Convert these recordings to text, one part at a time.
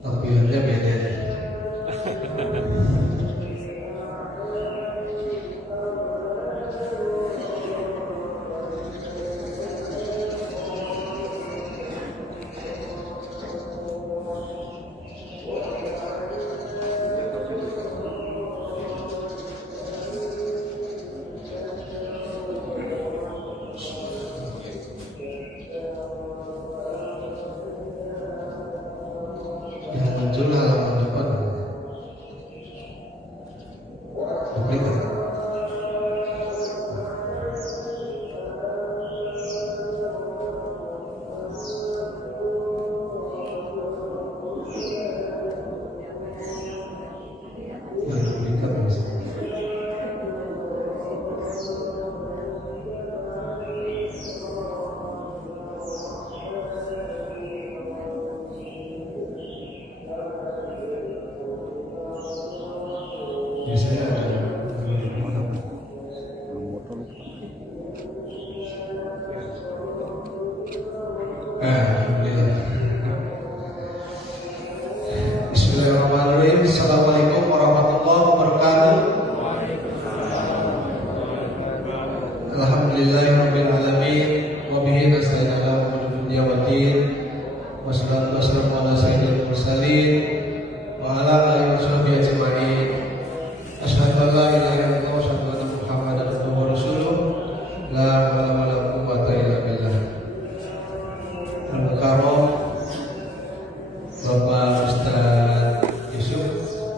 Takbirnya beda. Yang muncul halaman depan duplikat. Yang duplikat misalnya. Biasanya ada alhamdulillah. Bismillahirrahmanirrahim. Assalamualaikum warahmatullahi wabarakatuh. Alhamdulillahirabbil alamin wa bihi nasta'in ala umuri dunya waddin. Wassalatu wassalamu ala sayyidil mursalin wa ala alihi washabihi ajma'in. Asyhadu an la ilaha illallah wa asyhadu anna Muhammadan abduhu wa rasuluh. La haula wa la quwwata illa billah. Al-Mukarram Bapak Ustaz Yusuf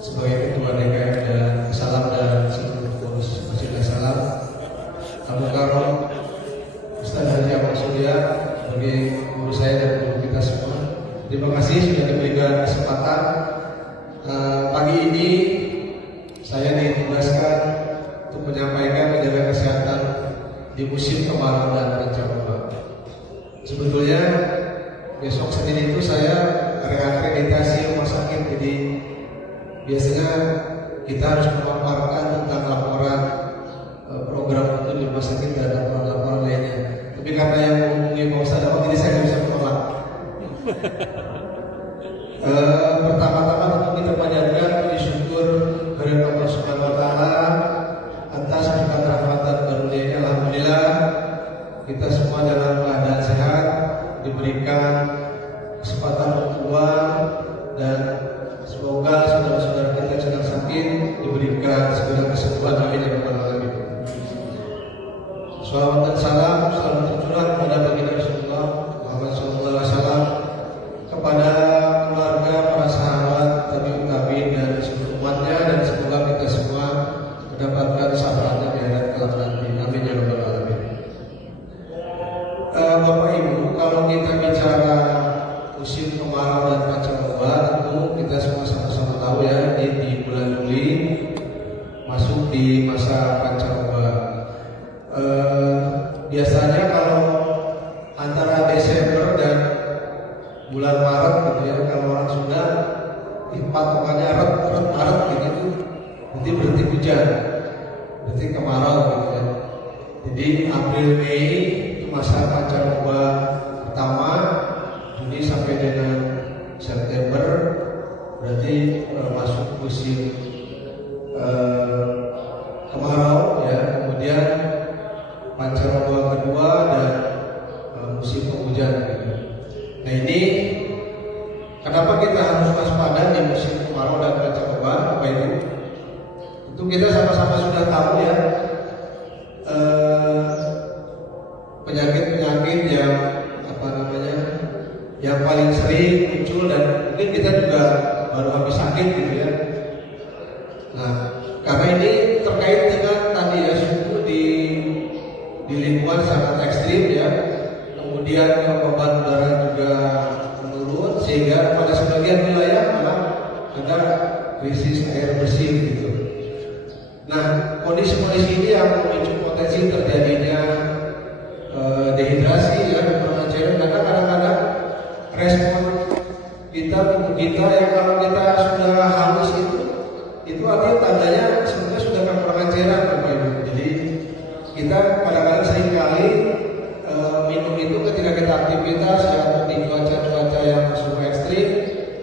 sebagai Ketua DKM dan Salam dan seluruh pengurus Masjid Salam. Al-Mukarram Ustaz Haji Ahmad Surya sebagai guru saya dan guru kita semua. Terima kasih sudah diberikan kesempatan. Pagi ini saya ditugaskan untuk menyampaikan menjaga kesehatan di musim kemarau dan pancaroba. Sebetulnya besok Senin itu saya reakreditasi rumah sakit, jadi biasanya kita harus memaparkan tentang laporan program itu di rumah sakit dan laporan-laporan lainnya. Tapi karena yang menghubungi Pak Ustadz Ahmad, jadi saya nggak bisa menolak. Pertama-tama tentu kita panjatkan puji syukur kepada Allah Subhanahu wa taala atas berkat rahmat dan karunia-Nya. Alhamdulillah kita semua dalam keadaan sehat, diberikan kesempatan berkuat, dan semoga saudara-saudara kita yang sedang sakit diberikan segera kesembuhan. Amin ya rabbal alamin. Shalawat dan salam selalu tercurah kepada baginda Rasulullah Muhammad SAW, kepada keluarga, para sahabat, tabi'in tabi'in dan seluruh umatnya, dan semoga kita semua mendapatkan syafaatnya di akhirat kelak nanti. Amin ya rabbal alamin. Bapak Ibu, kalau kita bicara musim kemarau dan pancaroba, tentu kita semua sama-sama tahu ya, di bulan Juli masuk di masa pancaroba. Biasanya kalau antara Desember dan bulan Maret gitu ya, kalau orang Sunda patokannya Maret gitu, nanti berhenti hujan, berhenti kemarau gitu ya. Jadi April Mei itu masa pancaroba pertama, Juni sampai dengan September berarti masuk musim kemarau ya. Kemudian pancaroba kedua dan musim penghujan gitu. Nah ini kenapa kita harus waspada di musim kemarau dan pancaroba, Bapak Ibu? Itu kita sama-sama sudah tahu ya, penyakit-penyakit yang yang paling sering muncul dan mungkin kita juga baru habis sakit gitu ya. Nah, karena ini terkait dengan tadi ya, suhu di lingkungan sangat ekstrim ya. Kemudian beban udara juga menurun sehingga pada sebagian wilayah malah ada krisis air bersih gitu. Nah, kondisi-kondisi ini yang memicu potensi terjadinya dehidrasi ya, kekurangan cairan, karena kadang-kadang respon kita, tubuh kita ya, kalau kita sudah haus itu artinya tandanya sebenarnya sudah kekurangan cairan, Bapak Ibu. Jadi kita kadang-kadang seringkali minum itu ketika kita aktivitas ya, di cuaca-cuaca yang super ekstrim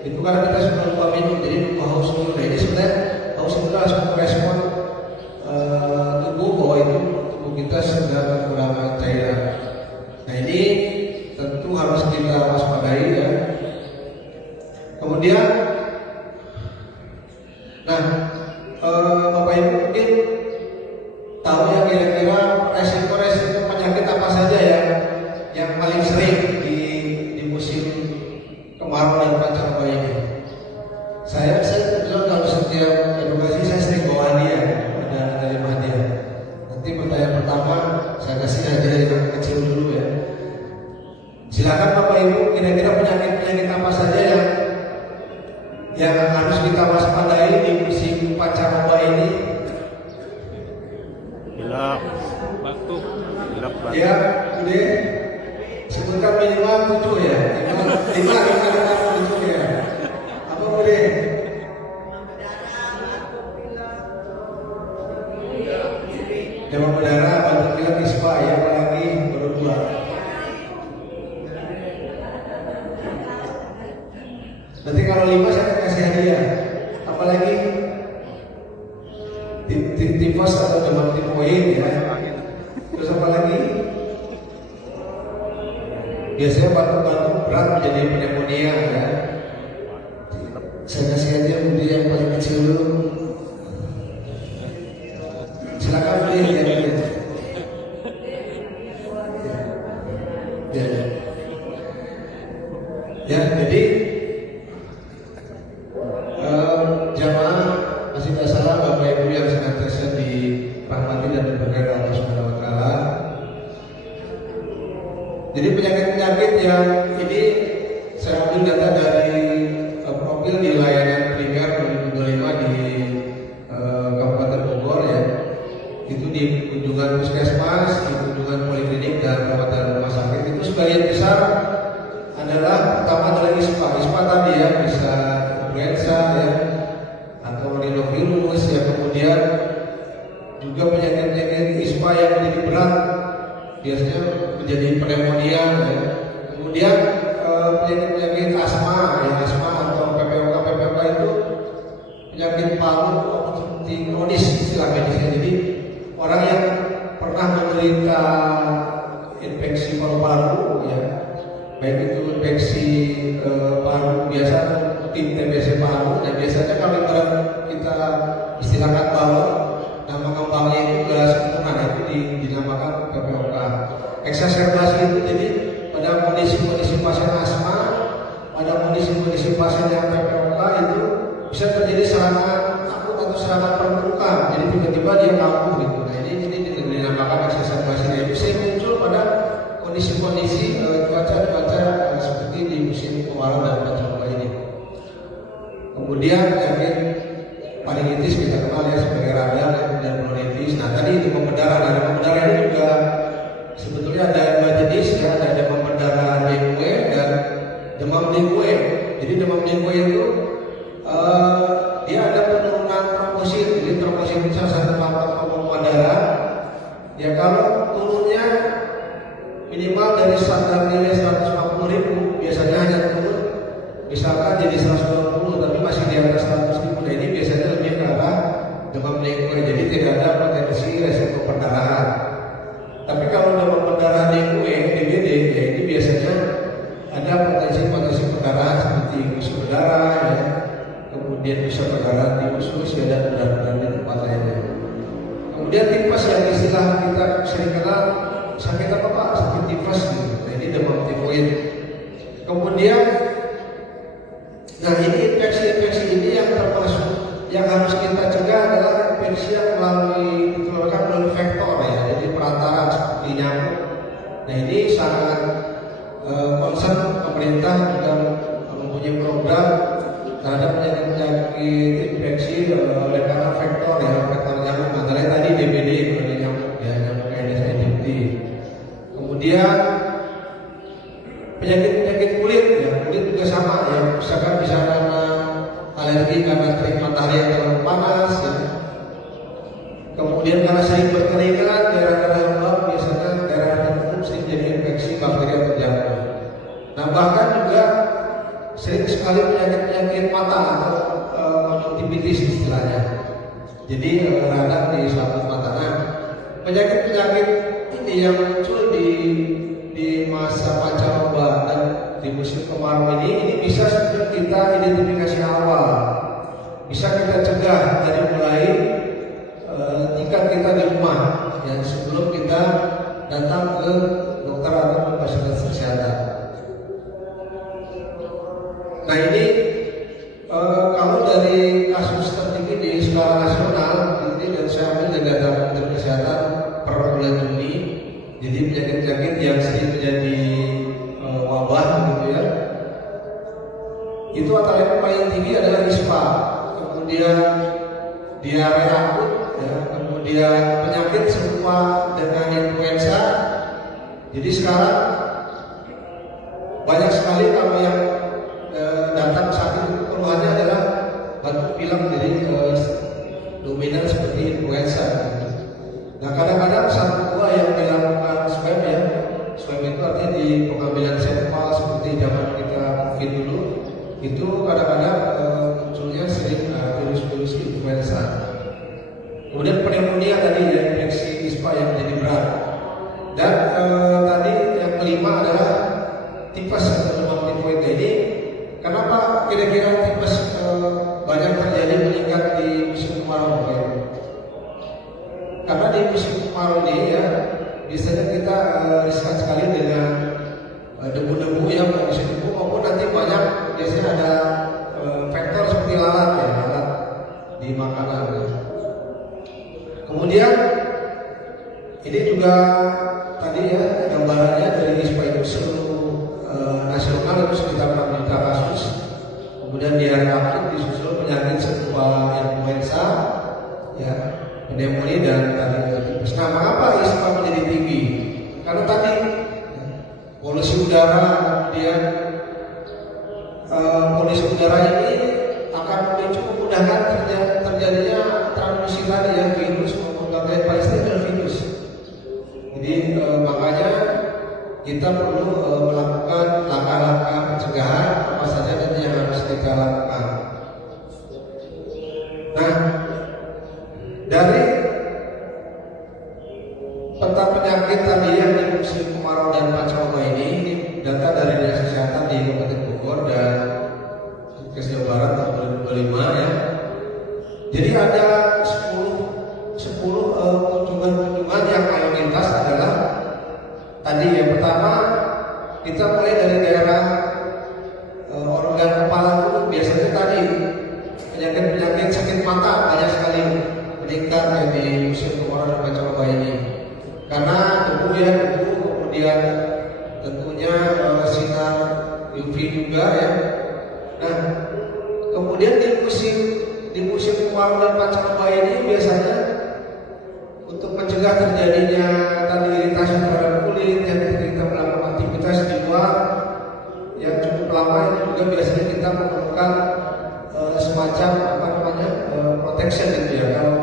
itu karena kita sudah lupa minum, jadi lupa haus dulu. Nah ini sebenarnya haus itu langsung merespon tubuh bahwa itu tubuh kita sudah kekurangan cairan. Nah ini tentu harus kita waspadai ya. Kemudian, nah Bapak Ibu mungkin tahu ya kira-kira resiko-resiko penyakit apa saja ya yang paling sering di musim kemarau dan pancaroba ini. Saya kebetulan kalau setiap edukasi saya sering bawa hadiah, ada hadiah. Nanti pertanyaan pertama saya kasih aja yang kecil dulu ya. Silakan Bapak Ibu, kira-kira penyakit-penyakit apa saja yang harus kita waspadai di musim pancaroba ini? Pilek, batuk, ya, udah sebutkan minimal 7 ya, 5 ya. Apa boleh? Demam berdarah, batuk pilek, ispa ya, apalagi baru 2. Nanti kalau 5 saya kasih hadiah. Apalagi tifus atau demam tifoid ya. Terus apa lagi? Biasanya batuk-batuk berat menjadi pneumonia ya. Saya kasih aja Budi yang paling kecil dulu. Silakan Budi ya. Ya, jadi jamaah masih tak salah Bapak Ibu yang senantiasa dirahmati dan diberkahi Allah Subhanahu wa taala. Jadi penyakit-penyakit yang ini saya ambil data dari profil di layanan primer 2025 di Kabupaten Bogor ya. Itu di kunjungan puskesmas, di kunjungan poliklinik dan perawatan rumah sakit itu sebagian besar adalah pertama adalah ispa tadi ya, bisa influenza ya atau rhinovirus ya, kemudian juga penyakit-penyakit ispa yang menjadi berat biasanya menjadi pneumonia ya. Kemudian penyakit-penyakit asma ya, asma atau PPOK itu penyakit paru obstruktif kronis istilah medisnya. Jadi orang yang pernah menderita infeksi paru-paru ya, baik itu infeksi paru biasa atau TBC paru. Dan biasanya kalau kita istilahkan bahwa nama kembangnya itu gelas sempurna, itu dinamakan PPOK. Eksaserbasi itu jadi pada kondisi-kondisi pasien asma, pada kondisi-kondisi pasien yang PPOK itu bisa terjadi serangan akut atau serangan permukaan. Jadi tiba-tiba dia kambuh gitu. Nah ini dinamakan eksaserbasi. Nah itu sering muncul pada kondisi-kondisi cuaca-cuaca seperti di musim kemarau dan pancaroba ini. Kemudian penyakit paningitis kita kenal ya sebagai radang dan bronkitis. Nah tadi demam berdarah. Nah demam berdarah ini juga sebetulnya ada 2 jenis ya, ada demam berdarah dengue dan demam dengue. Jadi demam dengue itu dia ada penurunan trombosit. Jadi satu faktor pembekuan darah. Ya kalau turunnya minimal dari standar nilai 140.000, biasanya hanya turun misalkan jadi 120, tapi masih di atas 100.000. Nah ini biasanya lebih ke arah demam dengue, jadi tidak ada potensi resiko perdarahan. Tapi kalau demam berdarah dengue, DBD, ya ini biasanya ada potensi perdarahan seperti gusi berdarah, ya, kemudian bisa perdarahan di usus, ya, dan berat-berat di tempat lainnya. Kemudian tipes yang istilah kita sering kenal sakit apa Pak? Sakit tipes gitu. Nah ini demam tifoid. Kemudian, nah ini infeksi-infeksi ini yang termasuk yang harus kita cegah adalah infeksi yang ditularkan melalui vektor, ya, jadi perantara seperti nyamuk. Nah ini sangat concern pemerintah juga mempunyai program terhadap penyakit infeksi oleh karena vektor, ya, vektor nyamuk. Antara tadi DBD, nyamuk, ya, nyamuk Aedes aegypti. Kemudian penyakit kulit, ya, kulit juga sama, ya, misalkan bisa karena alergi karena terik matahari yang terlalu panas, ya. Kemudian karena sering berkeringat, daerah-daerah lembab, biasanya daerah tertentu sering jadi infeksi bakteri atau jamur. Nah bahkan juga sering sekali penyakit mata atau konjungtivitis istilahnya. Jadi radang di selaput mata. Nah penyakit ini yang muncul di masa pancaroba dan di musim kemarau ini bisa sebenarnya kita identifikasi awal, bisa kita cegah dari mulai jika kita di rumah, ya, sebelum kita datang ke dokter atau fasilitas kesehatan. Nah ini kalau dari kasus tertinggi di skala nasional ini, dan saya ambil dari data Kementerian Kesehatan per bulan Juni, jadi penyakit-penyakit yang sering menjadi wabah gitu, ya, itu antara yang paling tinggi adalah ispa, kemudian diare akut, ya, kemudian penyakit serupa dengan influenza. Jadi sekarang banyak sekali kalau yang datang sakit keluhannya adalah batuk pilek, jadi dominan seperti influenza. Nah kadang-kadang satu dua yang dilakukan swab, ya, swab itu artinya di pengambilan sampel seperti zaman kita COVID dulu, itu kadang-kadang munculnya sering virus-virus influenza. Kemudian pneumonia tadi, ya, infeksi ispa yang menjadi berat. Dan tadi yang kelima adalah tipes atau demam tifoid. Ini kenapa kira-kira tipes banyak terjadi meningkat di musim kemarau? Ya? Karena di musim kemarau ini, ya, biasanya kita riskan sekali dengan debu-debu yang kondisi debu, maupun nanti banyak biasanya ada faktor seperti lalat, ya, lalat di makanan. Ya. Kemudian ini juga tadi, ya, gambarannya dari ISPA itu seluruh nasional itu sekitar 4 juta kasus. Kemudian di hari akut disusul penyakit serupa influenza, ya, pneumonia dan tadi. Nah mengapa ISPA menjadi tinggi? Karena tadi, ya, polusi udara, kemudian polusi udara ini akan memicu memudahkan terjadinya transmisi tadi, ya, virus maupun bakteri, paling adalah virus. Jadi makanya kita perlu melakukan langkah-langkah pencegahan apa saja nanti yang harus kita lakukan. Nah dari peta penyakit tadi yang di musim kemarau dan pancaroba ini data dari Dinas Kesehatan di Kabupaten Bogor dan Jawa Barat tahun 2025, ya. Jadi ada 10 kunjungan yang mayoritas adalah tadi, yang pertama kita mulai dari daerah organ kepala dulu. Biasanya tadi penyakit sakit mata banyak sekali meningkat, ya, di musim kemarau dan pancaroba ini karena debu, ya, debu, kemudian tentunya sinar UV juga, ya. Nah kemudian di musim kemarau dan pancaroba ini biasanya untuk mencegah terjadinya tadi iritasi terhadap kulit, yang kita melakukan aktivitas di luar yang cukup lama, ini juga biasanya kita memerlukan semacam protection, gitu, ya. Kalau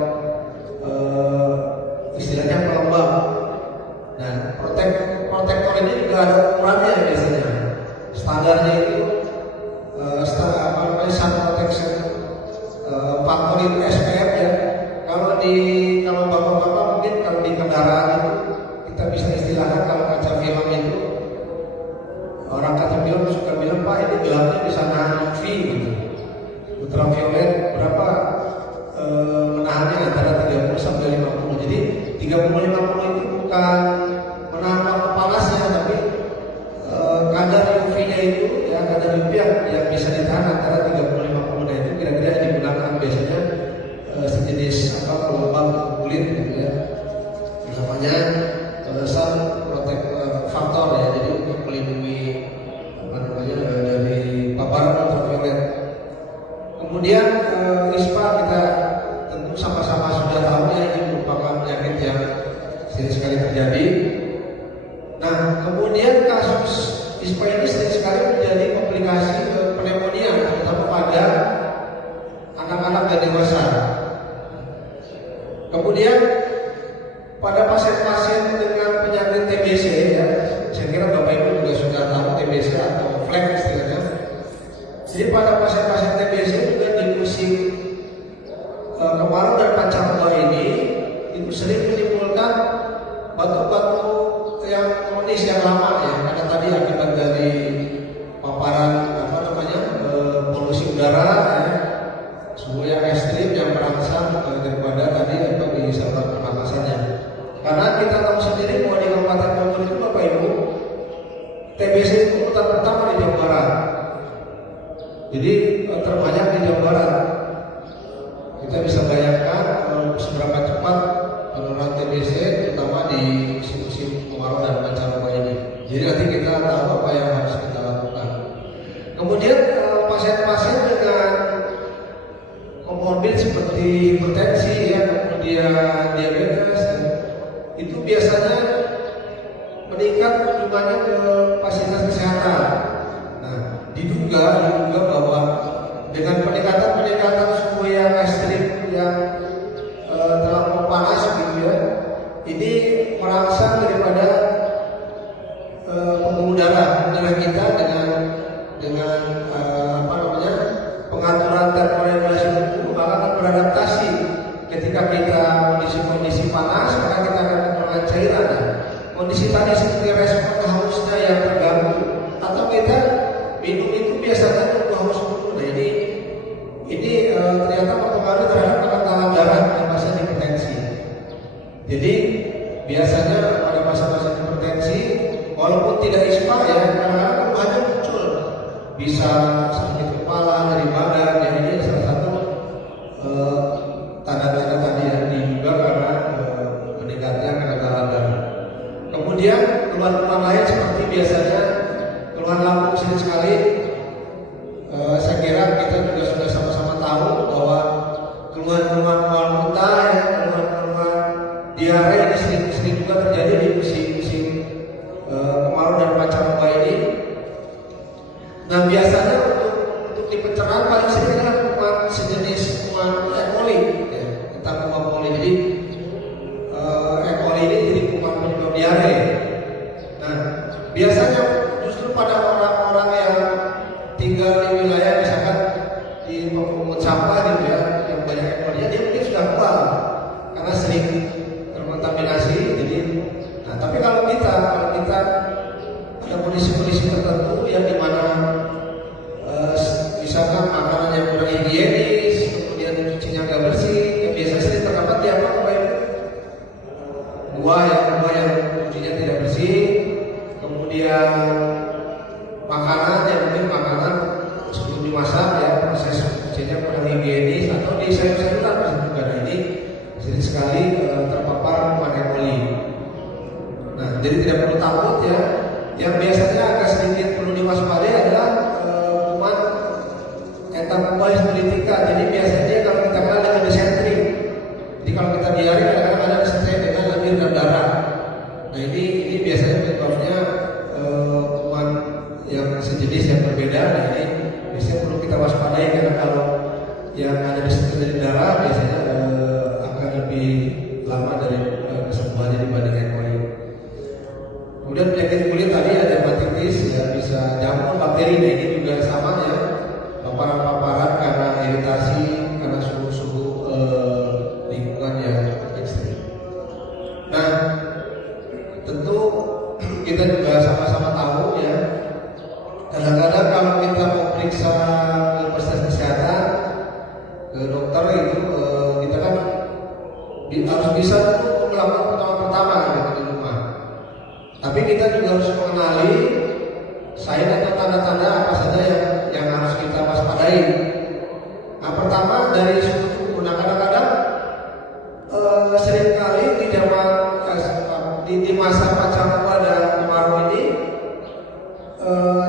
kadarnya itu sun protection faktor itu SPF ya. Kalau bapak-bapak mungkin kalau di kendaraan itu kita bisa istilahkan kalau kaca film itu orang kaca film suka bilang Pak ini gelapnya di sana UV gitu. Ultraviolet berapa menahannya antara 30 sampai 50. Jadi 30-50 itu bukan menahan waktu panasnya, tapi kadar UV-nya itu ya kadar UV yang bisa ditahan antara 30-50. Nah itu kira-kira yang digunakan biasanya sejenis pelembab kulit gitu ya. Namanya sun protect factor ya. Jadi untuk melindungi dari paparan ultraviolet. Kemudian ISPA kita tentu sama-sama sudah tahu ya ini merupakan penyakit yang sering sekali terjadi. Nah, kemudian kasus ISPA ini sering sekali menjadi komplikasi pneumonia, terutama pada anak-anak dan dewasa. Kemudian pada pasien-pasien dengan penyakit TBC ya, saya kira Bapak Ibu juga sudah tahu TBC atau flek istilahnya. Jadi pada pasien-pasien TBC juga di musim kemarau dan pancaroba ini itu sering menimbulkan batuk-batuk yang kronis yang lama ya, karena tadi akibat dari paparan polusi udara ya, suhu yang ekstrim yang merangsang daripada tadi di saluran pernapasannya. Karena kita tahu sendiri bahwa di Kabupaten Bogor itu Bapak Ibu TBC itu urutan pertama di Jawa Barat. Jadi terbanyak di Jawa Barat. Kita bisa bayangkan seberapa cepat penularan TBC terutama di musim kemarau dan pancaroba ini. Jadi nanti kita tahu apa yang harus kita lakukan. Kemudian pasien-pasien dengan komorbid seperti hipertensi ya, kemudian diabetes itu biasanya meningkat kunjungannya ke fasilitas kesehatan. Nah, diduga bahwa dengan peningkatan suhu yang ekstrim yang terlalu panas gitu ya, ini merangsang daripada pembuluh darah kita dengan pengaturan termoregulasi tubuh akan beradaptasi ketika kita kondisi panas, maka kita akan mengeluarkan cairan. Kondisi tadi seperti respon hausnya yang terganggu atau kita minum itu biasanya tunggu haus dulu. Nah ini ternyata mempengaruhi terhadap pengentalan darah pada pasien hipertensi. Jadi biasanya pada pasien-pasien hipertensi walaupun tidak ISPA ya, kadang-kadang keluhannya muncul, bisa sakit kepala, nyeri badan, ya ini salah satu tanda-tanda tadi yang diduga karena meningkatnya pengentalan darah. Kemudian keluhan-keluhan lain seperti biasanya keluhan lambung sering sekali. Saya kira kita juga sudah sama-sama tahu bahwa keluhan-keluhan mual muntah ya, keluhan-keluhan diare ini sering juga terjadi di musim kemarau dan pancaroba ini. Nah biasanya untuk di pencernaan paling sering adalah kuman sejenis kuman E. coli ya, kita kuman coli. Jadi E. coli ini jadi kuman penyebab diare. Nah biasanya justru pada orang-orang yang tinggal di wilayah misalkan di pemungut sampah gitu ya, yang banyak E. coli, dia mungkin sudah kual karena sering terkontaminasi. Jadi, nah tapi kalau kita ada kondisi-kondisi tertentu yang dimana misalkan makanan yang kurang higienis, kemudian cucinya nggak bersih, yang biasa sering terdapat di apa buah yang cucinya tidak bersih, kemudian makanan yang mungkin makanan sebelum dimasak ya proses cucinya kurang higienis, atau di sayur-sayuran juga. Nah ini sering sekali terpapar kuman E. coli. Nah jadi tidak perlu takut ya. Yang biasanya agak sedikit perlu diwaspadai adalah kuman Entaphobacillus politica. Jadi biasanya kalau kita kenal dengan disentri. Jadi kalau kita diare kadang-kadang ada disentri dengan lendir dan darah. Nah ini biasanya penyebabnya kuman yang sejenis yang berbeda. Nah ini biasanya perlu kita waspadai karena kalau yang ada disentri dari darah biasanya akan lebih lama dari kesembuhannya dibanding E. coli. Kemudian penyakit kulit tadi ada hepatitis ya, bisa jamur, bakteri. Nah, ini juga sama ya, paparan-paparan karena iritasi, karena suhu-suhu lingkungan yang cukup ekstrim. Nah, tentu kita juga sama-sama tahu ya, kadang-kadang kalau kita mau periksa ke fasilitas kesehatan, ke dokter itu kita kan harus bisa melakukan pertama-pertama gitu di rumah. Tapi kita juga harus mengenali sign atau tanda-tanda apa saja yang harus kita waspadai. Nah, pertama dari suhu tubuh. Nah, kadang-kadang seringkali di zaman di masa pacaran dan kemarau ini,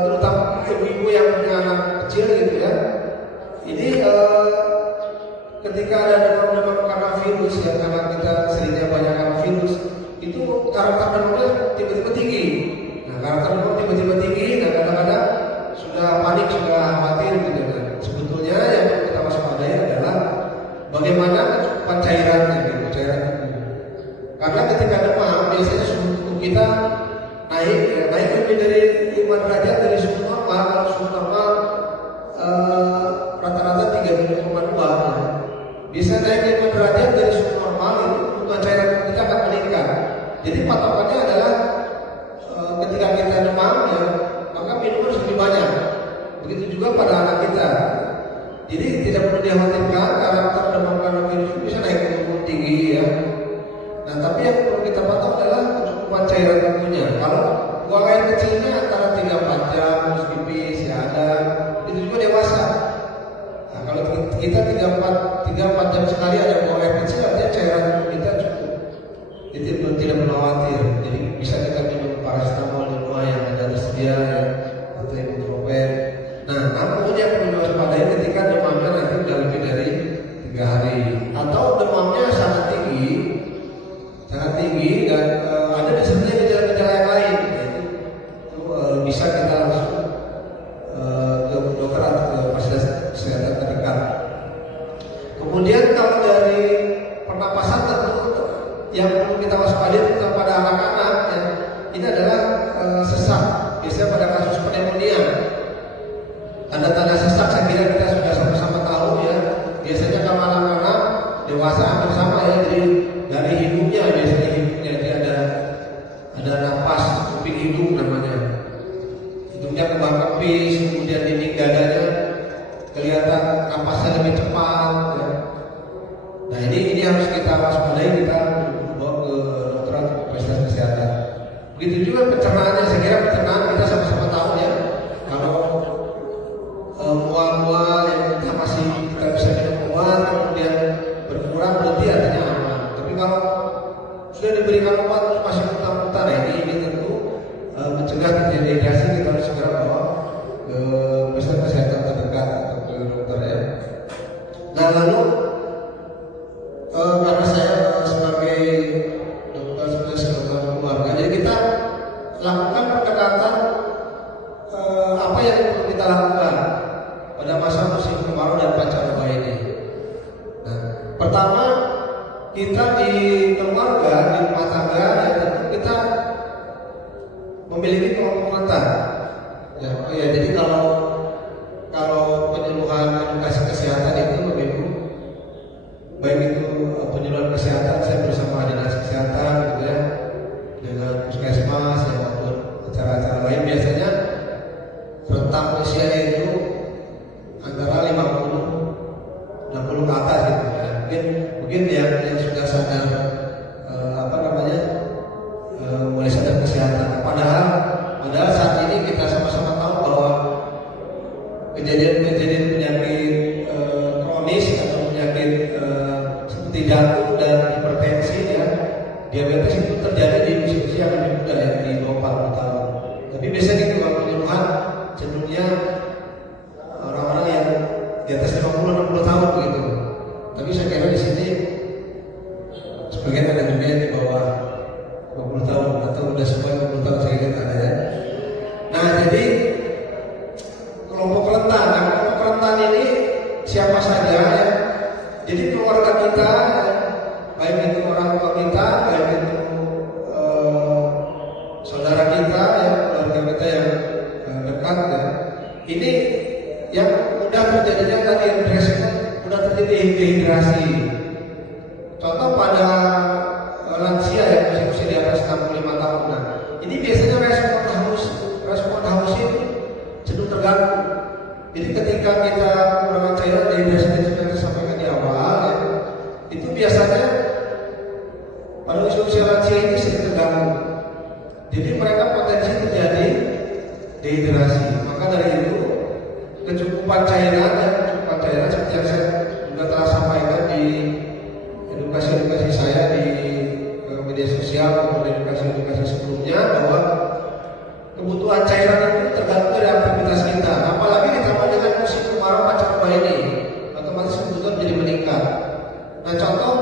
terutama ibu-ibu yang punya anak kecil gitu ya, ini ketika ada demam-demam karena virus ya, karena kita seringnya banyak karena virus, itu karakter demamnya tiba-tiba tinggi. Nah, karakter demam tiba-tiba tinggi, dan kadang-kadang sudah panik, sudah khawatir gitu. Nah, sebetulnya yang perlu kita waspadai adalah bagaimana kecukupan cairannya, gitu, cairan tubuh. Karena ketika demam biasanya suhu tubuh kita naik lebih dari 5 derajat dari suhu normal. Kalau suhu normal rata-rata 37,2 ya. Bisa naik 5 derajat dari suhu normal, itu kebutuhan cairan kita akan meningkat. Jadi patokannya adalah ketika kita demam ya, maka minum harus lebih banyak. Begitu juga pada anak kita. Jadi tidak perlu dikhawatirkan karakter demam karena virus itu bisa naik ke tubuh tinggi ya. Nah, tapi yang perlu kita pantau adalah kecukupan cairan tubuhnya. Kalau buang air kecilnya antara 3-4 jam, terus pipis ya ada, itu juga dewasa. Nah, kalau kita 3-4 jam sekali ada buang air kecil, artinya cairan tubuh kita cukup. Jadi tidak perlu khawatir. Jadi bisa kita minum paracetamol di rumah yang ada tersedia ya, atau ibuprofen. Nah, namun yang perlu diwaspadai ketika demamnya nanti sudah lebih dari 3 hari atau demamnya sangat tinggi dan ada disertai gejala-gejala yang lain. Nah, itu bisa kita langsung ke dokter atau ke fasilitas kesehatan terdekat. Kemudian kalau dari pernapasan tentu yang perlu kita waspadai kepada anak-anak ya, ini adalah sesak. Biasanya pada kasus pneumonia, tanda-tanda sesak saya kira kita sudah sama-sama tahu ya. Biasanya kalau anak-anak, dewasa hampir sama ya. Jadi dari hidungnya, biasanya hidungnya jadi ada napas kuping hidung namanya. Hidungnya kembang kempis, kemudian dinding dadanya kelihatan napasnya lebih cepat ya. Nah, ini harus kita waspadai, kita bawa ke dokter atau fasilitas kesehatan. Begitu juga pencernaannya, saya kira pencernaan kita sama-sama tahu ya. Kalau mual-mual yang kita masih kita bisa minum obat, kemudian berkurang, berarti artinya aman. Tapi kalau sudah diberikan obat terus masih muntah-muntah, nah ini tentu mencegah terjadi dehidrasi, kita harus segera bawa ke fasilitas kesehatan terdekat atau ke dokter ya. Nah, lalu karena saya sebagai dokter spesialis keluarga, jadi kita lakukan pendekatan apa yang perlu kita lakukan pada masa musim kemarau dan pancaroba ini. Nah, pertama kita di keluarga, di rumah tangga ya, tentu kita memiliki kelompok rentan. Ya, jadi kalau penyuluhan edukasi kesehatan itu Ibu, baik itu penyuluhan kesehatan saya bersama dinas kesehatan gitu ya, dengan puskesmas ya, maupun acara-acara lain, biasanya rentang usianya itu antara 50-60 ke atas gitu ya. Mungkin yang sudah sadar mulai sadar kesehatan. Padahal saat ini kita sama-sama tahu bahwa kejadian penyakit kronis atau penyakit seperti jantung dan hipertensi ya, diabetes itu terjadi di usia yang lebih muda ya, di bawah 40 tahun. Tapi biasanya di bawah penyuluhan cenderungnya orang-orang yang di atas 50-60 tahun begitu. Tapi saya kira di sini sebagian ada juga yang di bawah 20 tahun atau udah semua 20 tahun saya kira ada ya. Nah, jadi kelompok rentan. Nah, kelompok rentan ini siapa saja ya. Jadi keluarga kita, baik itu orang tua kita, baik itu saudara kita ya, keluarga kita yang dekat ya. kepada lansia yang usia di atas 65 tahun. Nah, ini biasanya respon haus itu cenderung terganggu. Jadi ketika kita kekurangan cairan dehidrasi yang sudah saya sampaikan di awal, ya, itu biasanya pada usia lansia ini sering terganggu. Jadi mereka potensi terjadi dehidrasi. Maka dari itu kecukupan cairan seperti yang saya juga telah sampaikan di edukasi saya di media sosial maupun edukasi sebelumnya, bahwa kebutuhan cairan itu tergantung dari aktivitas kita. Apalagi ditambah dengan musim kemarau pancaroba ini, otomatis kebutuhan jadi meningkat. Nah, contoh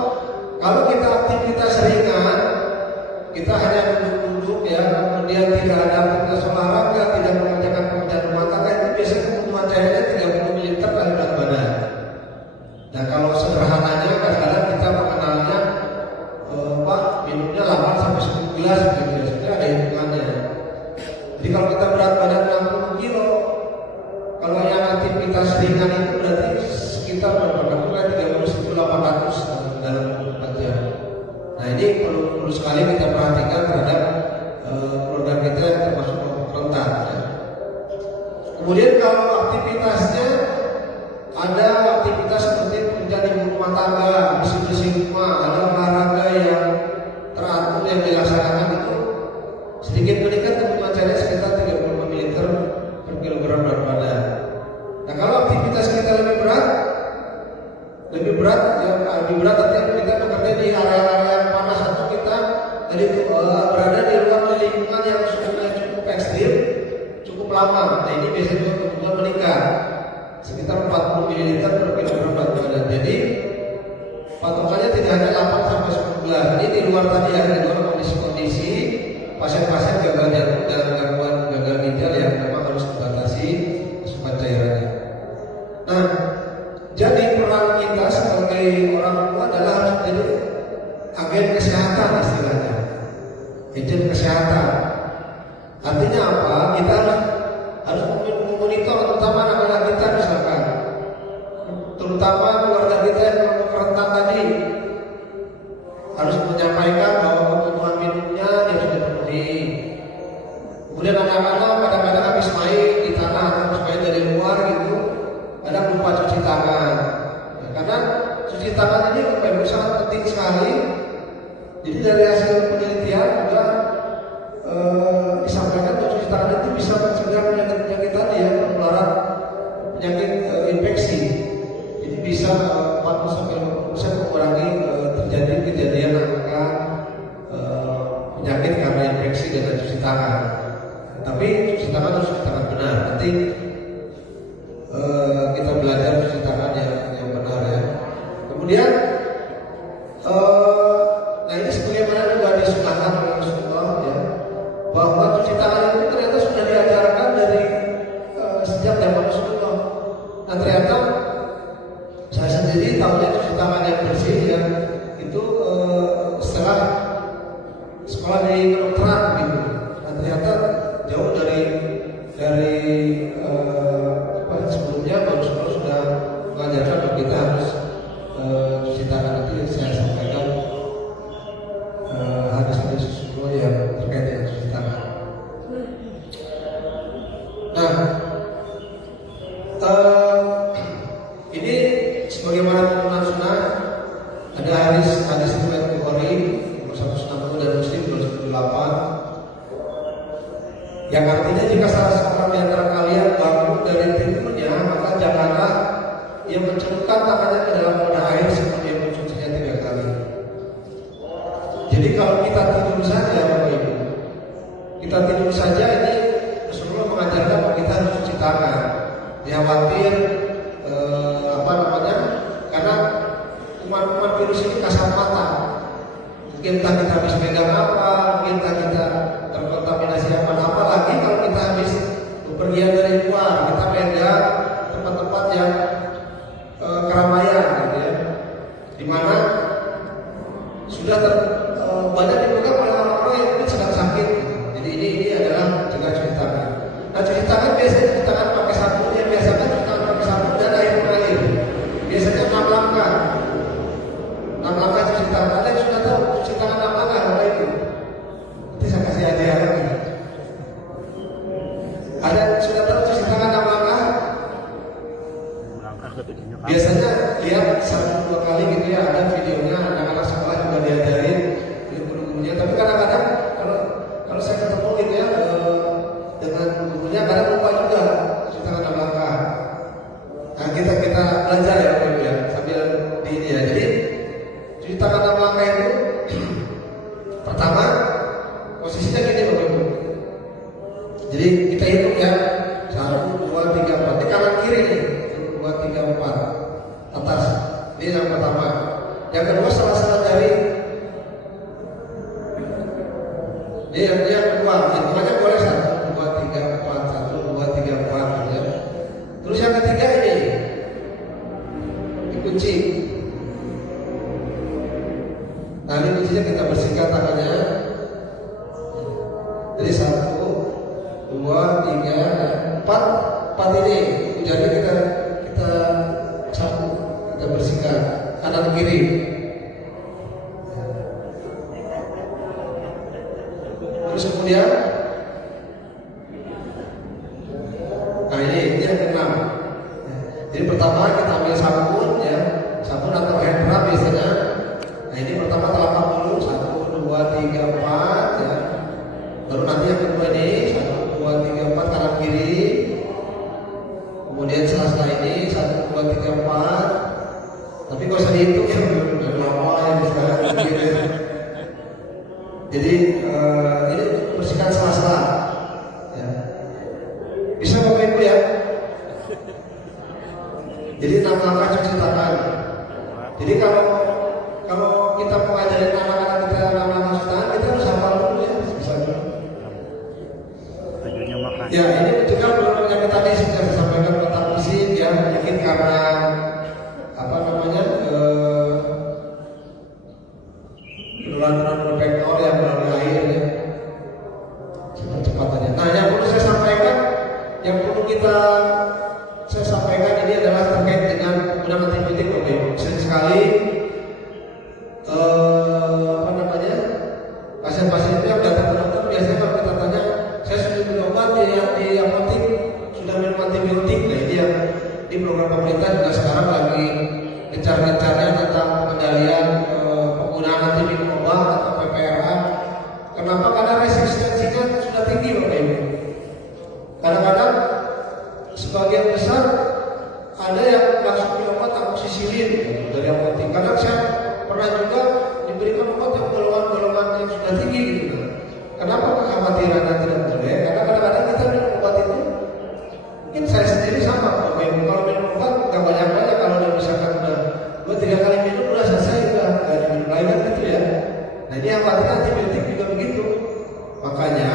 kalau kita aktivitas ringan, kita hanya duduk-duduk ya, kemudian tidak ada aktivitas olahraga, tidak mengerjakan pekerjaan rumah tangga, itu biasanya kebutuhan cairannya 30 ml kali berat badan. Nah, kalau sederhananya kadang-kadang kita mengenalnya minumnya 8 sampai 10 gelas gitu ya, sudah ada hitungannya. Jadi kalau kita berat badan 60 kilo, kalau yang aktivitas ringan itu berarti sekitar berapa? 30 800 dalam 24 jam. Nah, ini perlu sekali kita perhatikan terhadap keluarga kita yang termasuk kelompok rentan. Ya. Kemudian kalau aktivitasnya ada aktivitas seperti pekerjaan ibu rumah tangga, bersih-bersih rumah, ada olahraga yang teratur yang dilaksanakan, itu sedikit meningkat kebutuhan cairan sekitar 35 ml per kilogram berat badan. Nah, kalau aktivitas kita lebih berat artinya kita bekerja di area-area yang panas atau kita berada di luar lingkungan yang cukup ekstrim, cukup lama. Nah, ini biasanya kebutuhan meningkat sekitar 40 ml per kilogram berat badan. Jadi patokannya tidak hanya 8 sampai 10 gelas. Ini di luar tadi ya, di luar kondisi pasien-pasien gagal jantung dan gangguan gagal ginjal yang memang harus dibatasi asupan cairannya. Nah, jadi peran kita sebagai orang tua adalah harus menjadi agen kesehatan istilahnya, agen kesehatan. Artinya apa? Kita harus memonitor terutama anak-anak kita, misalkan, terutama keluarga kita yang rentan tadi, harus menyampaikan bahwa kebutuhan minumnya dia sudah dipenuhi. Kemudian anak-anak kadang-kadang habis main di tanah atau habis main dari luar gitu, kadang lupa cuci tangan. Ya, karena cuci tangan ini sangat penting sekali. Jadi dari hasil penelitian juga disampaikan bahwa cuci tangan itu bisa mencegah penyakit tadi ya, penularan penyakit infeksi. Jadi bisa 40-50% mengurangi terjadi kejadian angka penyakit karena infeksi dengan cuci tangan. Tapi cuci tangan harus cuci tangan benar. Nanti kita belajar cuci tangan yang benar ya. Kemudian nah ini sebagaimana juga disunahkan oleh Rasulullah ya, bahwa cuci tangan itu ternyata sudah diajarkan dari sejak zaman Rasulullah. Nah, ternyata saya sendiri tahunya cuci tangan yang bersih ya itu setelah sekolah di kedokteran gitu. Nah, ternyata jauh dari sebelumnya Rasulullah sudah mengajarkan bahwa kita harus cuci tangan. Nanti saya sampaikan hadis-hadis Rasulullah yang terkait dengan cuci tangan. Nah, ini sebagaimana tuntunan sunnah, ada hadis riwayat Bukhari nomor 160 dan Muslim 278 yang artinya jika salah seorang di antara kalian bangun dari tidurnya, maka janganlah ia mencelupkan tangannya ke dalam wadah air sebelum dia mencucinya 3 kali. Jadi kalau kita tidur saja, Bapak Ibu, kita tidur saja, ini Rasulullah mengajarkan bahwa kita harus cuci tangan. Dia khawatir karena kuman-kuman virus ini kasat mata. Mungkin entah kita habis pegang apa, mungkin entah kita terkontaminasi apa lagi kalau kita habis bepergian dari luar, kita pegang tempat-tempat yang keramaian gitu ya, dimana sudah banyak dipegang oleh orang-orang yang mungkin sedang sakit. Jadi ini adalah juga cuci tangan. Nah, cuci tangan biasanya cuci tangan pakai sabun, yang biasanya cuci tangan pakai sabun dan air mengalir. Biasanya 6 langkah cuci tangan. Ada Dia kedua, hitungannya boleh 1, 2, 3, 4, 1, 2, 3, 4 ya. Terus yang ketiga ini dikunci. Nah ini kuncinya kita bersihkan tangannya. Jadi 1, 2, 3, 4 ini. Jadi kita sapu, kita bersihkan kanan kiri. Terus kemudian, nah ini yang keenam. Jadi pertama kita ambil sabun ya, sabun atau hand rub biasanya. Nah ini pertama telapak dulu, 1, 2, 3, 4 ya. Baru nanti yang kedua ini 1, 2, 3, 4 kanan kiri. Kemudian setelah ini 1, 2, 3, 4. Tapi kalau usah dihitung ya, udah lama ya misalnya gitu. Jadi ini bersihkan sela-sela ya. Bisa Bapak Ibu ya. Jadi 6 langkah cuci tangan. Jadi kalau kita mau ngajarin anak-anak kita 6 langkah cuci tangan, kita harus hafal dulu ya. Bisa dulu. Ya ini juga belum yang tadi sudah disampaikan tentang fisik ya, mungkin karena apa namanya penurunan vektor yang melalui air ya. Cepat-cepat aja. Nah yang perlu saya sampaikan, saya sampaikan ini adalah terkait dengan penggunaan antibiotik Bapak Ibu. Sering sekali apa namanya pasien-pasien itu yang datang ke dokter biasanya kalau kita tanya, saya sudah minum obat di apotek, sudah minum antibiotik. Nah ini yang di program pemerintah juga sekarang lagi gencar-gencarnya tentang pengendalian penggunaan antibiotik obat atau PPRA. Kenapa? Karena resistensinya sudah tinggi Bapak Ibu. Kadang-kadang sebagian besar ada yang langsung minum obat amoxicillin dari apotek. Kadang saya pernah juga diberikan obat yang golongan-golongan yang sudah tinggi gitu. Kenapa kekhawatiran tidak boleh? Karena kadang-kadang kita minum obat itu, mungkin saya sendiri sama Bapak Ibu. Kalau minum obat nggak banyak-banyak, kalau udah misalkan udah 2-3 kali minum udah selesai, udah nggak diminum lagi kan gitu ya. Nah ini khawatir antibiotik juga begitu. Makanya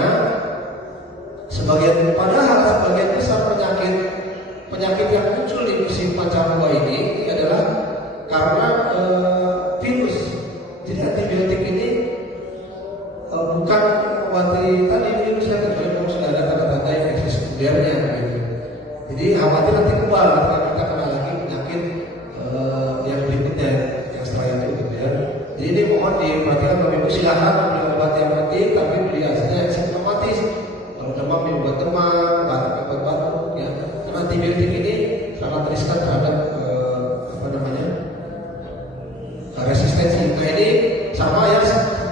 padahal sebagian besar penyakit yang muncul di musim pancaroba ini adalah karena virus. Jadi antibiotik ini bukan khawatir tadi virus yang kecuali sudah ada tanda-tanda infeksi sekundernya gitu. Jadi khawatir nanti kebal ketika kita kena lagi penyakit yang berikutnya yang setelah itu gitu ya. Jadi ini mohon diperhatikan Bapak Ibu, silakan beli obat yang penting tapi beli hasilnya yang simptomatis. Kalau demam minum obat demam, batuk obat batuk ya. Karena antibiotik ini sangat riskan terhadap resistensi. Nah ini sama ya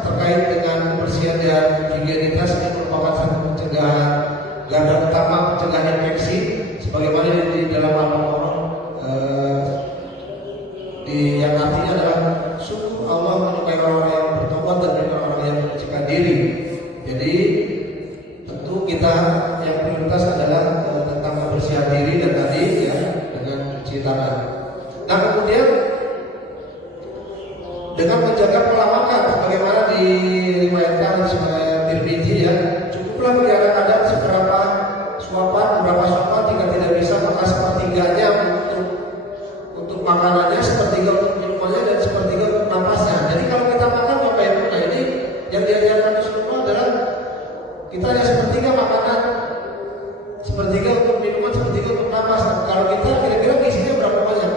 terkait dengan kebersihan dan higienitas, ini merupakan satu pencegahan garda utama pencegahan infeksi sebagaimana di dalam Al-Quran yang artinya adalah sungguh Allah menyukai orang yang bertobat dan orang yang mencegah diri. Jadi tentu kita yang prioritas adalah tentang kebersihan diri dan tadi ya dengan cuci tangan. Nah kemudian dengan menjaga pola makan sebagaimana diriwayatkan supaya Tirmidzi ya, cukuplah bagi anak-anak seberapa suapan jika tidak bisa maka sepertiganya untuk makanannya, sepertiga untuk minumannya dan sepertiga untuk napasnya. Jadi kalau kita makan Bapak Ibu, nah ini yang diajarkan Rasulullah adalah kita hanya sepertiga makanan, sepertiga untuk minuman, sepertiga untuk napas. Nah, kalau kita kira-kira isinya berapa banyak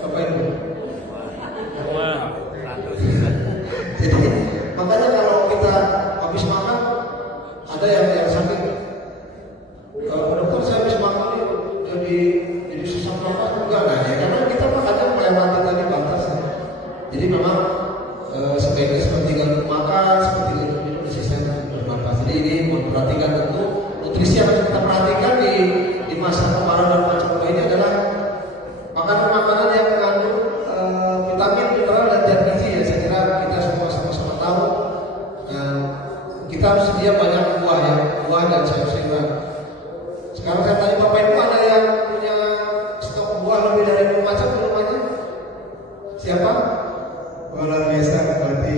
Bapak Ibu? Jadi makanya kalau kita habis makan, ada yang sakit, dokter saya habis makan jadi susah nafas juga. Nah ya karena kita makannya melewati tadi batasnya. Jadi memang sebaiknya sepertiga untuk makan, sepertiga untuk minum, sisanya untuk bernafas. Jadi ini memperhatikan tentu nutrisi yang harus kita perhatikan di masa kemarau dan pancaroba ini adalah makanan-makanan yang mengandung vitamin, mineral dan zat gizi ya. Saya kira kita semua sama-sama tahu. Kita harus sedia banyak buah dan sayur-sayuran. Sekarang saya tanya Bapak Ibu, ada yang punya stok buah lebih dari 2 macam di rumahnya? Siapa? Luar biasa berarti.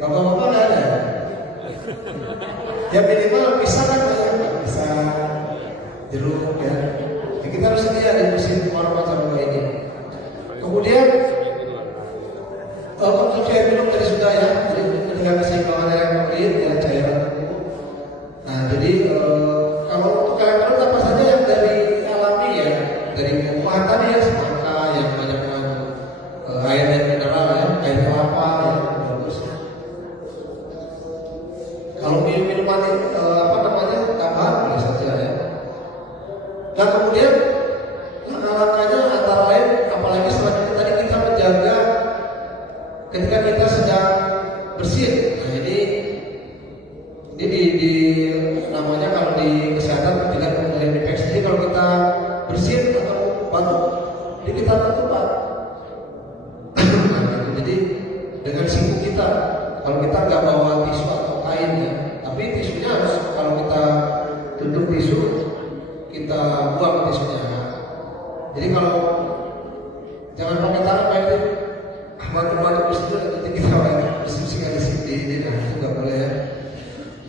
Bapak-bapak nggak ada? Ya minimal bisa kan ya, bisa jeruk ya. Ya kita harus sedia di musim macam ini. Kemudian konsumsi air minum tadi sudah ya, jadi dengan keseimbangan air mengalir ya cairan tubuh. Nah jadi kalau untuk air minum apa saja yang dari alami ya, dari buah tadi ya, semangka yang banyak air dan mineral ya, air kelapa ya, bagus. Kalau minuman tambahan boleh saja ya. Nah kemudian langkah-langkahnya antara lain, apalagi selanjutnya tadi kita menjaga ketika kita sedang bersin. Nah ini di namanya kalau di kesehatan tidak mengenai infeksi. Jadi kalau kita bersin atau batuk, jadi kita tutup. Jadi dengan siku kita, kalau kita nggak bawa tisu atau kain ya, tapi tisunya harus, kalau kita tutup tisu, kita buang tisunya. Jadi kalau jangan pakai tangan kayak itu, batuk-batuk itu nanti kita bersih-bersihkan di sini, nah itu nggak boleh ya.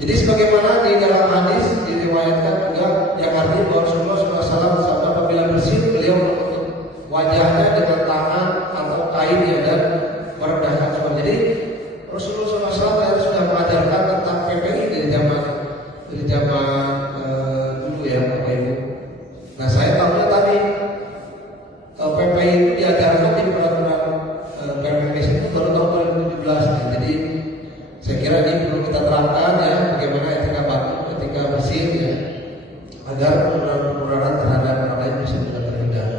Jadi sebagaimana di dalam hadis diriwayatkan juga yang artinya bahwa Rasulullah SAW sabda apabila bersin beliau menutup wajahnya dengan tangan atau kainnya dan merendahkan suara. Jadi Rasulullah SAW sudah mengajarkan tentang PPI dari zaman dulu ya Bapak Ibu. Nah saya tahunya tadi PPI itu diajarkan di peraturan Permenkes itu baru tahun 2017. Nah, jadi saya kira ini perlu kita terapkan ya, bagaimana etika batuk ketika bersin ya, agar penularan terhadap orang lain bisa terhindar.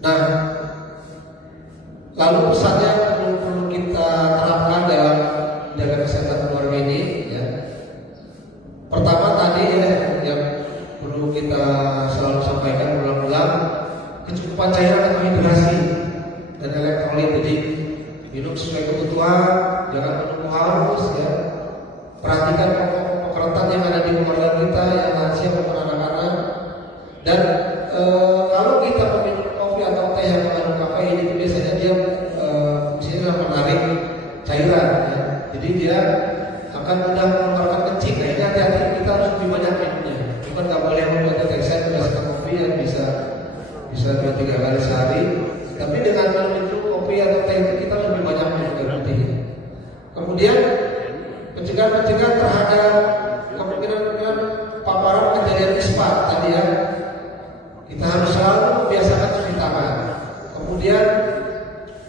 Nah, lalu pesan yang perlu kita terapkan dalam menjaga kesehatan keluarga ini ya. Pertama tadi ya, yang perlu kita selalu sampaikan ulang-ulang, kecukupan cairan atau hidrasi dan elektrolit. Jadi minum sesuai kebutuhan, jangan menunggu haus ya. Perhatikan pokok rentan yang ada di keluarga kita, yang lansia maupun anak-anak. Dan kalau kita meminum kopi atau teh yang mengandung kafein itu biasanya dia fungsinya menarik cairan ya. Jadi dia akan mudah mengeluarkan kencing. Nah ini hati-hati, kita harus lebih banyak minumnya. Bukan nggak boleh membuat deteksi berdasarkan kopi yang bisa 2-3 kali sehari. Tapi dengan minum kopi atau teh itu kita lebih banyak minum air putihnya. Kemudian mencegah terhadap kemungkinan paparan kejadian ispa tadi ya. Kita harus selalu membiasakan cuci tangan. Kemudian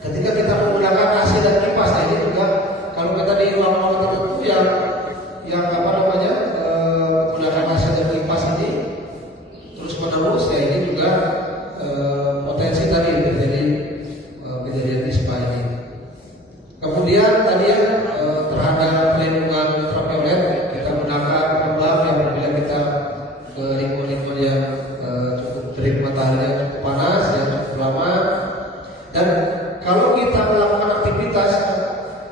ketika kita menggunakan AC dan kipas, nah ini juga kalau kita di ruang-ruang tertentu yang menggunakan AC dan kipas ini terus menerus ya, ini juga potensi tadi terjadi kejadian ispa ini. Kemudian tadi ya terhadap perlindungan ultraviolet, kita gunakan perbab yang apabila kita ke lingkungan yang cukup terik matahari yang cukup panas ya, cukup lama. Dan kalau kita melakukan aktivitas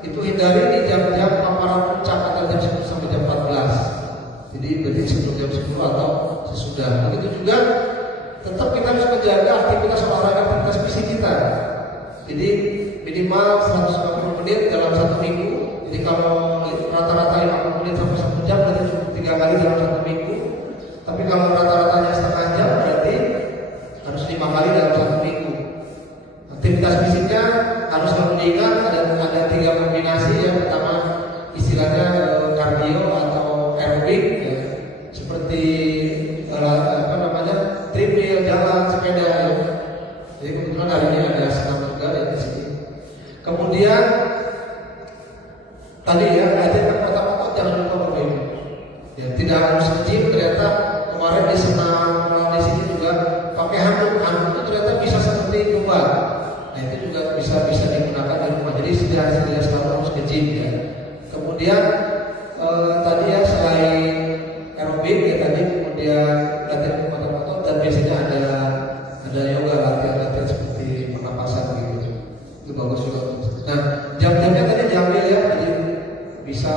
itu hindari di jam-jam paparan puncak antara jam 10 sampai jam 14. Jadi berarti sebelum jam 10 atau sesudah. Begitu juga tetap kita harus menjaga aktivitas olahraga, aktivitas fisik kita. Jadi minimal 150 menit dalam 1 minggu. Jadi kalau rata-rata 50 menit sampai 1 jam berarti cukup 3 kali dalam 1 minggu. Tapi kalau rata-ratanya setengah jam berarti harus 5 kali dalam 1 minggu. Aktivitas fisiknya harus selalu diingat, ada 3 kombinasi ya. Pertama istilahnya kardio atau aerobik ya. Seperti treadmill, jalan, sepeda ya. Jadi kebetulan hari ini ada senam juga ya di sini. Kemudian tadi ya, ajarkan otak-otak jangan lupa berbeda. Ya, tidak harus nge-gym, ternyata kemarin di senam di sini juga pakai handuk itu ternyata bisa seperti kembang. Nah itu juga bisa digunakan di rumah. Jadi tidak selalu harus nge-gym ya. Kemudian tadi ya selain aerobik ya tadi, kemudian latihan otot-otot, dan biasanya ada yoga, latihan seperti pernapasan gitu. Itu bagus juga. Nah jam-jamnya tadi diambil ya, jadi bisa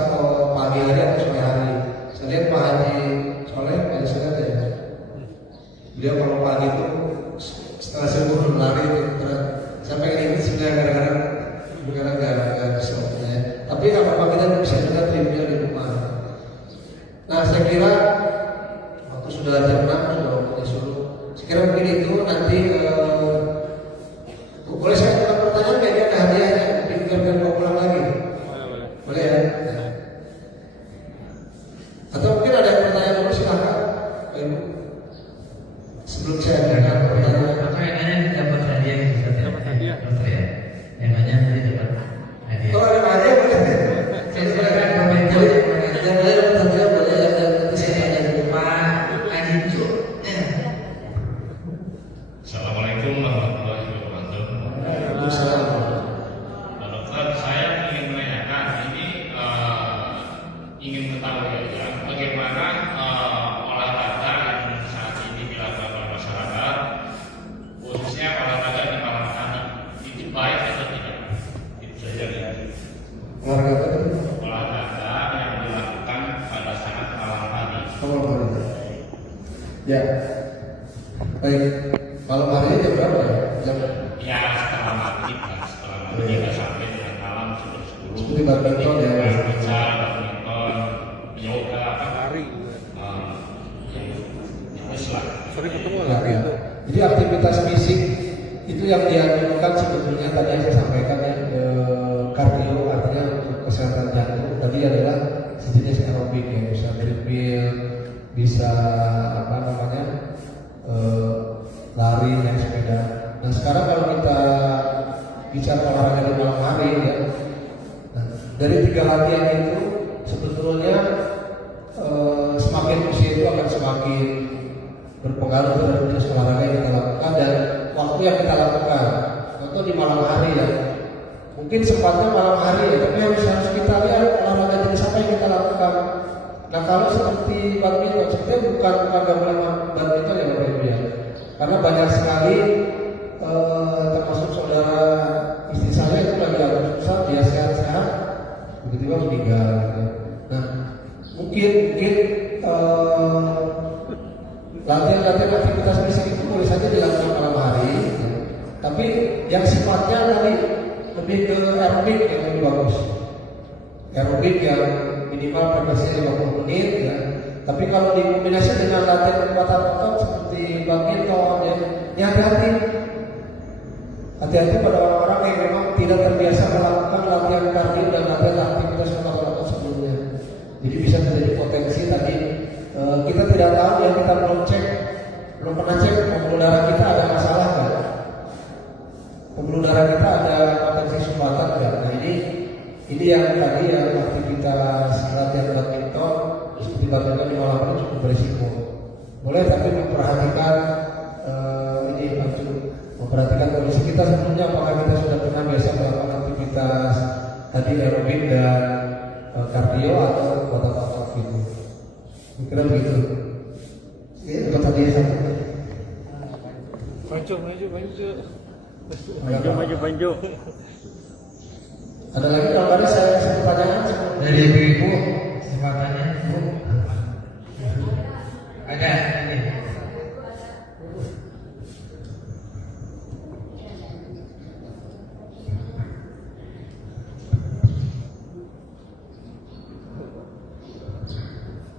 pagi hari atau sore hari. Saya lihat Pak Haji Soleh, saya lihat ya, beliau kalau pagi itu setelah subuh lari itu. Saya pengen ikut sebenarnya kadang-kadang nggak bisa ya. Tapi Tapi apa kita bisa juga tripnya di rumah. Nah saya kira waktu sudah jam 6 sudah waktu disuruh. Saya kira mungkin itu nanti boleh saya buka pertanyaan kayaknya ada hadiahnya, biar mau pulang lagi. Boleh ya? Atau mungkin ada pertanyaan dulu silakan. Ibu. Sebelum saya berikan pertanyaan. Apa yang nanya dapat hadiah? Dapat hadiah. Ya. Yang nanya tadi dapat hadiah. Oh ada hadiah boleh. Saya silakan komentar. Yang lain dapat hadiah boleh ya. Nanti saya tanya dulu. Pak Adincu. Assalamualaikum warahmatullahi wabarakatuh. Waalaikumsalam. Pak Dokter, saya ingin menanyakan ini ingin mengetahui aja bagaimana olahraga yang saat ini dilakukan oleh masyarakat, khususnya olahraga di malam hari, itu baik atau tidak? Itu saja. Olahraga apa itu? Olahraga yang dilakukan pada saat malam hari. Malam hari. Ya. Baik. Malam hari jam berapa ya? Jam Ya setelah maghrib, hingga sampai dengan malam jam 10. seperti badminton ya. Futsal, badminton, yoga, Lari. Sering ketemu Ya, lari ya. itu. Jadi aktivitas fisik itu yang dianjurkan sebetulnya tadi yang saya sampaikan ya, kardio artinya untuk kesehatan jantung tadi adalah sejenis aerobik ya, bisa treadmill, bisa apa namanya lari, naik sepeda. Nah sekarang kalau kita bicara olahraga di malam hari ya, nah, dari 3 latihan itu sebetulnya semakin usia itu akan semakin berpengaruh terhadap jenis olahraga yang kita lakukan dan waktu yang kita lakukan. Contoh di malam hari ya, mungkin sempatnya malam hari ya, tapi harus kita lihat olahraga jenis apa yang kita lakukan. Nah kalau seperti badminton, sebenarnya bukan gabungan badminton ya Bapak Ibu ya, karena banyak sekali termasuk saudara istri saya itu lagi agak susah, dia sehat-sehat, tiba-tiba meninggal. Gitu. Nah mungkin latihan-latihan aktivitas fisik itu boleh saja dilakukan malam hari, ya. Tapi yang sifatnya tadi lebih ke aerobik yang lebih bagus. Aerobik yang minimal frekuensinya 50 menit ya. Tapi kalau dikombinasi dengan latihan kekuatan otot seperti badminton ya hati-hati. Hati-hati pada orang-orang yang memang tidak terbiasa melakukan latihan kardio dan latihan aktivitas otot-otot sebelumnya. Jadi bisa terjadi potensi tadi kita tidak tahu ya, kita belum pernah cek pembuluh darah kita ada masalah nggak? Pembuluh darah kita ada potensi sumbatan nggak? Nah ini yang tadi yang aktivitas latihan badminton seperti badminton di malam hari cukup berisiko. Boleh tapi memperhatikan memperhatikan kondisi kita sebelumnya, apakah kita sudah pernah biasa melakukan aktivitas tadi aerobik dan kardio atau otot-otot gitu. Kira begitu. Ini tempat tadi ya. Maju. Ada lagi kalau tadi saya kasih pertanyaan Dari ibu-ibu, silakannya Bu. Ada ini.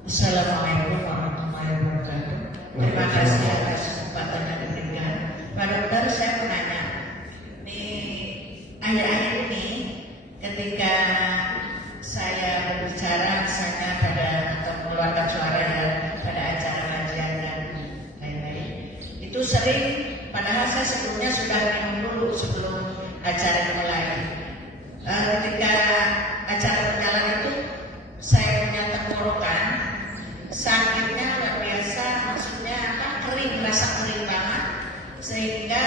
Assalamualaikum warahmatullahi wabarakatuh. Terima kasih atas kesempatan yang diberikan. Pak Dokter, saya mau nanya, di akhir-akhir ini ketika saya berbicara misalnya pada atau mengeluarkan suara pada acara kajian dan lain-lain, itu sering, padahal saya sebelumnya sudah minum dulu sebelum acara dimulai. Ketika acara berjalan itu saya punya tenggorokan, sakitnya luar biasa, maksudnya kering, rasa kering banget, sehingga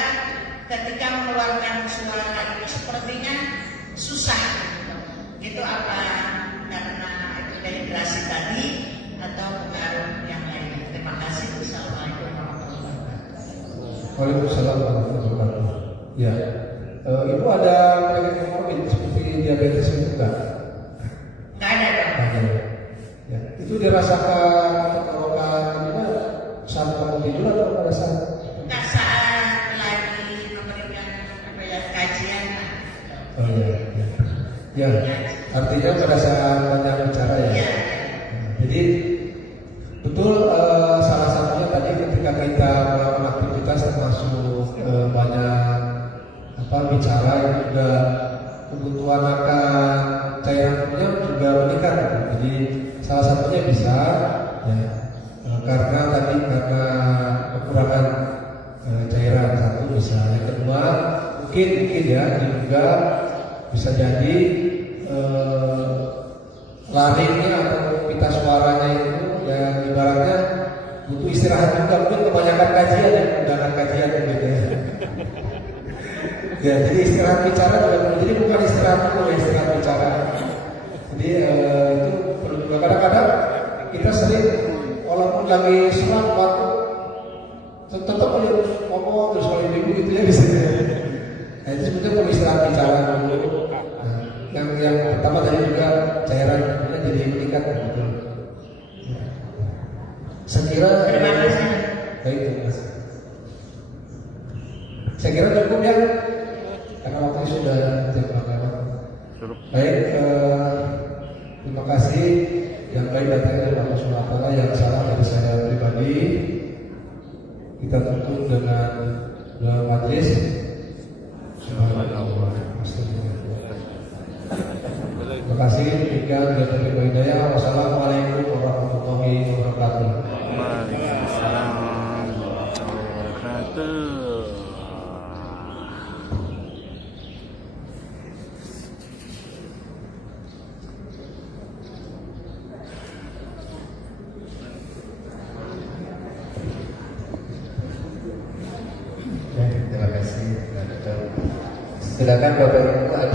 ketika mengeluarkan suara itu sepertinya susah. Itu apa karena itu dehidrasi tadi atau pengaruh yang lain? Terima kasih. Assalamualaikum warahmatullahi wabarakatuh. Waalaikumsalam warahmatullahi wabarakatuh. Ya, Ibu ada penyakit komorbid seperti diabetes itu enggak? Nggak ada dong. Ada. Ya, itu dirasakan tenggorokan ini saat kamu tidur atau pada saat? Nah, saat lagi memberikan kajian. Oh iya. Ya. Artinya pada saat banyak bicara ya. Iya. Jadi betul salah satunya tadi ketika kita melakukan aktivitas termasuk banyak bicara itu juga kebutuhan akan cairan tubuhnya juga meningkat. Jadi salah satunya bisa ya karena kekurangan cairan satu bisa. Yang kedua mungkin ya juga bisa jadi larinya atau pita suaranya itu ya ibaratnya butuh istirahat juga, mungkin kebanyakan kajian ya, undangan kajian gitu ya. Ya, jadi istirahat bicara juga, jadi bukan istirahat dulu ya, istirahat bicara. Jadi itu perlu juga. Kadang-kadang kita sering walaupun lagi sholat waktu tetap harus ngomong terus kalau ibu gitu ya bisa. Nah, itu sebetulnya perlu istirahat bicara dulu. Nah, yang pertama tadi juga cairan jadi meningkat betul. Saya kira Terima kasih. baik, terima kasih. Saya kira cukup ya, karena waktu sudah tidak lewat. Baik, terima kasih. Yang baik datangnya dari Allah Subhanahu wa Ta'ala, yang salah dari saya pribadi. Kita tutup dengan doa majlis. Subhanallah. Terima kasih. Demikian dari Hidayah. Wassalamualaikum warahmatullahi wabarakatuh. Waalaikumsalam warahmatullahi wabarakatuh. Terima kasih. Silakan Bapak Ibu.